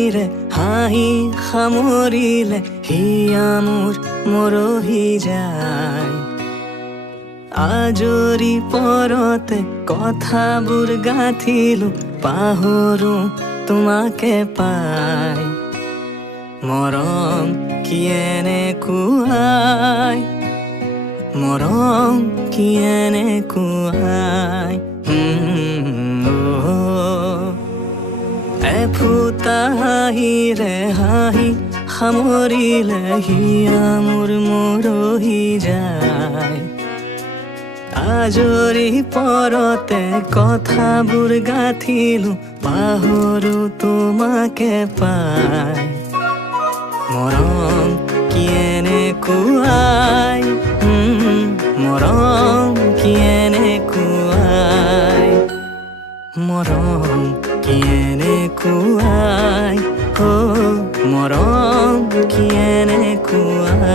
হাঁহিৰে হাঁহি সামৰিলে হিয়া মোৰ মৰহি যায়। আজৰি পৰতে কথাবোৰ গাঁঠিলো পাহৰো তোমাকে পাই। মৰম কি এনেকুৱাই, মৰম কি এনেকুৱাই। এফুটা হাঁহিৰে হাঁহি সামৰিলে হিয়া মোৰ মৰহি যায়। আজৰি পৰতে কথাবোৰ গাঁঠিলো পাহৰো তোমাকে পাই। মৰম কি এনেকুৱাই, মৰম কি এনেকুৱাই, মৰম কি এনেকুৱাই, মৰম কি এনেকুৱাই।